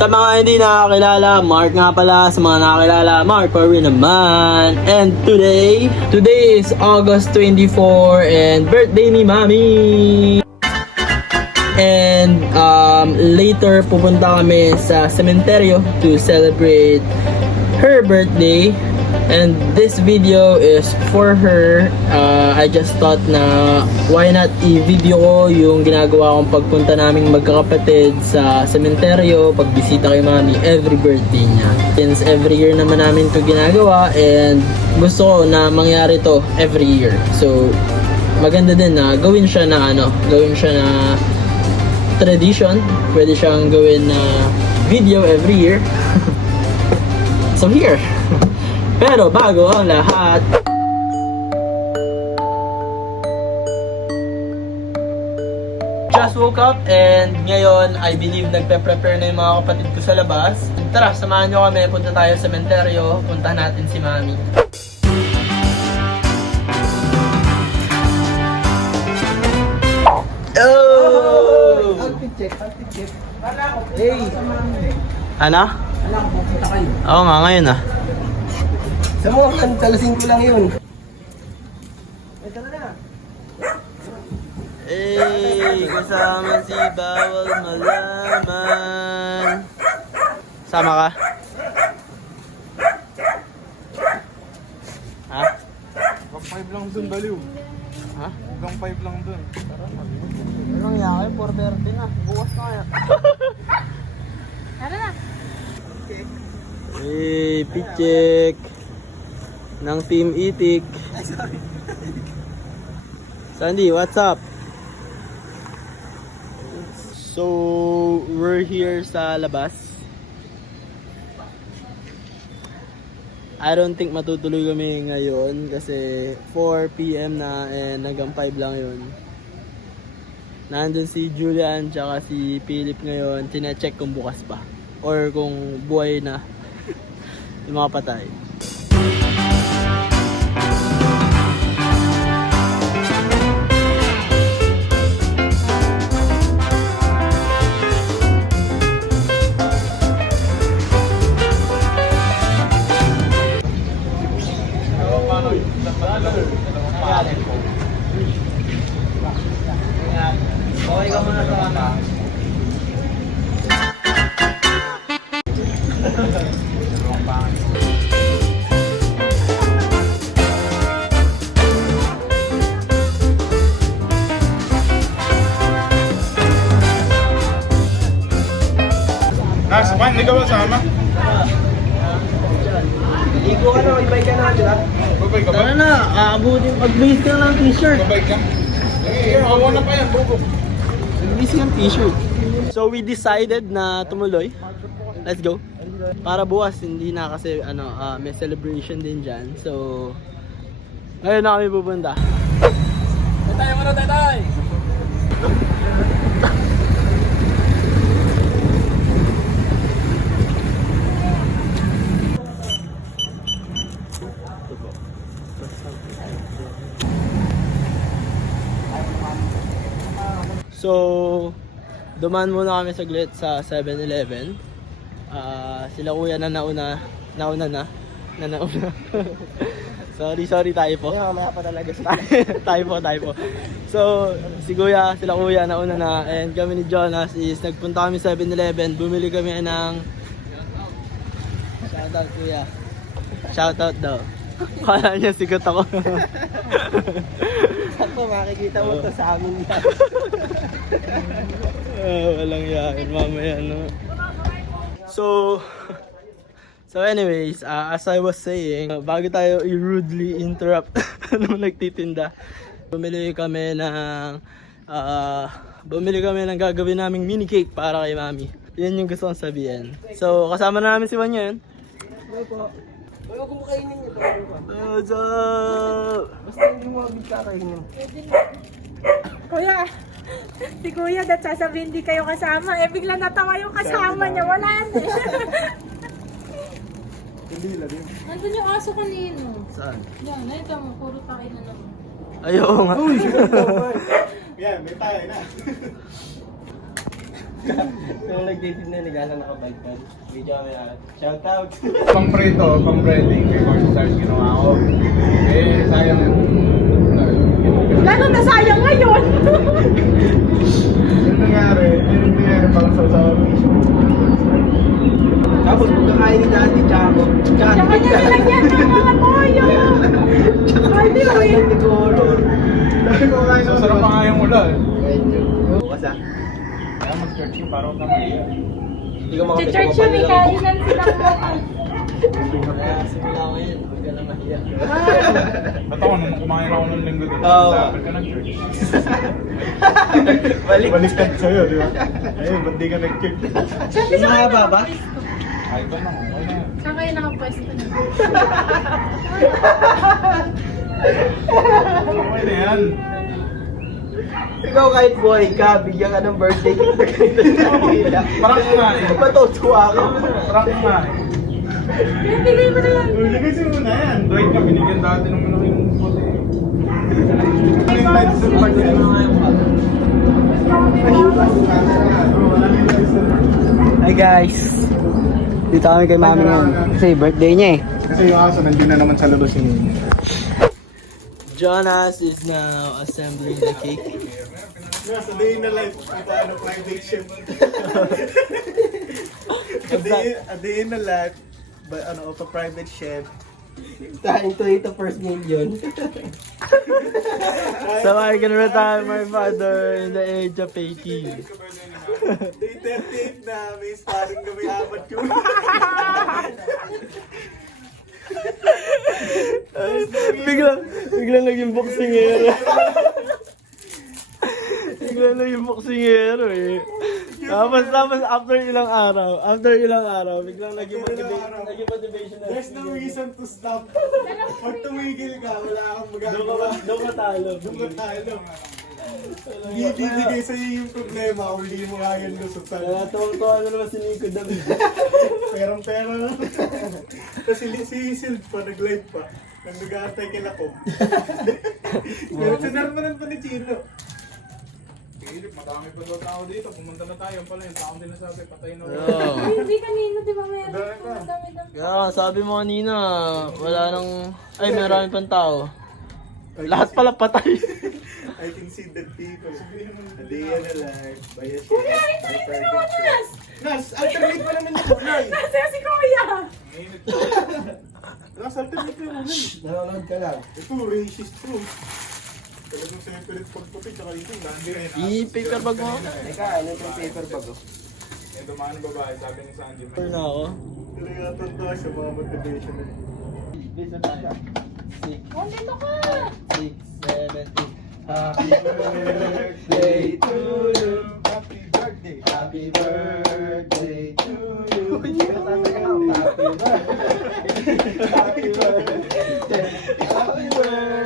Sa mga hindi nakakilala, Mark nga pala. Sa mga nakakilala, Mark Parwin naman. And today is August 24 and birthday ni Mami. And later pupunta kami sa cementerio to celebrate her birthday. And this video is for her. I just thought na why not i-video ko yung ginagawa kong pagpunta naming magkakapatid sa sementeryo, pagbisita kay Mami every birthday niya. Since every year naman namin to ginagawa and gusto ko na mangyari to every year. So maganda din na gawin siya na tradition. Pwede siyang gawin na video every year. So here. Pero bago ang lahat, just woke up and ngayon I believe nagpe-prepare na yung mga kapatid ko sa labas. Tara, samahan nyo kami, punta tayo sa sementeryo, punta natin si Mami. Oh! Outfit check. Hey! Ano? Alam ko, punta kayo. Oo nga, ngayon ah. Sa mga talasin ko lang yun. Ito na. Kasama si Bawal Malaman. Sama ka? Ha? Hanggang 5 lang dun, baliw. Ha? Hanggang 5 lang dun. Anong yaki? 4:30 na. Bukas na kaya. Tara na. Pichek ng Team Itik. Sandy, what's up? So, we're here sa labas. I don't think matutuloy kami ngayon kasi 4 PM na and hanggang 5 lang yun. Nandun si Julian tsaka si Philip ngayon. Tina-check kung bukas pa or kung buhay na yung mga patay. Okay ka muna sa ano? Nasa pa, hindi ka ba sama? Igo ka na, magbay ka na, di ba? Babay ka ba? Tara na, aabutin. Mag-base ka lang ng t-shirt. Babay ka? Eh, mawawa na pa yan, bugo. Mag-base ka ng t-shirt. So we decided na tumuloy. Let's go. Para bukas, hindi na kasi may celebration din dyan. So, ngayon na kami pupunta. Tatay mo na, tatay! So, dumaan muna kami saglit sa 7-Eleven. Sila kuya na nauna. sorry tayo po. Mamaya pa talaga sa tayo po. So, sila kuya nauna na and kami ni Jonas is nagpunta kami sa 7-Eleven. Bumili kami ng shoutout kuya. Shoutout daw. Kala niya sikat ako. Ako, makikita mo to sa amin yan. Walang yakin mamaya no. So anyways, as I was saying, bago tayo i-rudely interrupt nung nagtitinda, bumili kami ng gagawin naming mini cake para kay Mami. Yan yung gusto kong sabihin. So kasama na namin si Juan ngayon. Ano po? Huwag mo kainin nyo to. What's up? Basta hindi mo mabig kakainin. Kuya, si Kuya dat sasabihin di kayo kasama. Eh bigla natawa yung kasama niya. Wala na eh. Hindi lang yun. Nandun yung aso kanino. Saan? Yan, ito mo. Puro kain na naman. Ay, oo nga. Yan, may tayo na. Yung nag-dating na nagala nakabagtan. Video kami shout out. Pang-preto, pang-breading. Kay Mark Stars ginawa ko. Eh, sayang yung... Lalo na sayang ngayon. Yung nangyari parang sa fish. Tapos kakain ni Daddy Chaco. Tsaka niya nilagyan ng mga toyo. Ay, di ba yun? So, sarap pa nga yung ulan. Bukas ah. Kaya mag-church yung parang kamaya. Hindi ko makapit Sa church yun, may kainan silang lokal. Kaya simula ngayon, huwag ka na mahiya. Ba't ako nung kumain ako ng linggo dito? Oo. Dapat ka nag-church. Baliktad sa'yo, di ba? Ayun, ba't di ka nag-church? Sabi sa kayo Mahaba ba? Ay, ba na? Okay na. Saan kayo nakapwesto na? Okay na yan. Ikaw kahit buhay ka, bigyan ka ng birthday cake na ganito sa kanila. Parang nga eh. Matutuwa ka. Parang nga eh. Bigay mo na yan. Lagasin mo na yan. Right ka, binigyan dati ng malaking puti. Hi guys. Dito kami kay mami ngayon. Kasi birthday niya eh. Kasi yung aso, nandun na naman sa labas yung... Jonas is now assembling the cake. Nasa day na life, ito ano, private chef. A day in the life, but ano, of a private chef. Trying to eat the first million. So I can retire my father in the age of 18. Day 38 na, may starring kami apat yun. Biglang naging boksingero. Biglang naging boksingero eh. Tapos after ilang araw, biglang naging motivation na. There's no reason to stop. Pag tumigil ka, wala kang magagawa. Doon ka talo. Doon ka talo. Hindi bibigay sa'yo yung problema kung hindi mo kaya lusutan. Kaya tuwang-tuwa na naman si Nico David. Perang-pera na. Kasi si Hazel pa, nag-live pa. Nag-aantay kila Kob. Pero sinarmanan pa ni Chino. Philip, madami pa daw tao dito. Pumunta na tayo. Pala yung taong din nasabi, patay na. Oo. Hindi kanino, di ba meron? Dami pa. Dami-dami. Kaya sabi mo kanina, wala nang... Ay, marami pang tao. Lahat pala patay. I can see the people. A day and a life. By a ship. Kuya, internet mo naman, Nas! Nas, alternate pa naman yung kulay. Nasa'yo si Kuya! Mainit. Nas, alternate pa yung kulay. Nanonood ka lang. Ito, racist to. Talagang separate pagputi, tsaka ito, landi. I-paper bag mo. Teka, ano itong paper bag oh? Eh, dumaan ng babae, sabi ni Sandy. Paper na ako. Talaga tanda siya, mga motivation na. Bisa tayo. 6, Oh, dito ka! 6, 7, 8. Happy birthday to you. Happy birthday. Happy birthday to you. Happy birthday. Happy birthday. Happy birthday.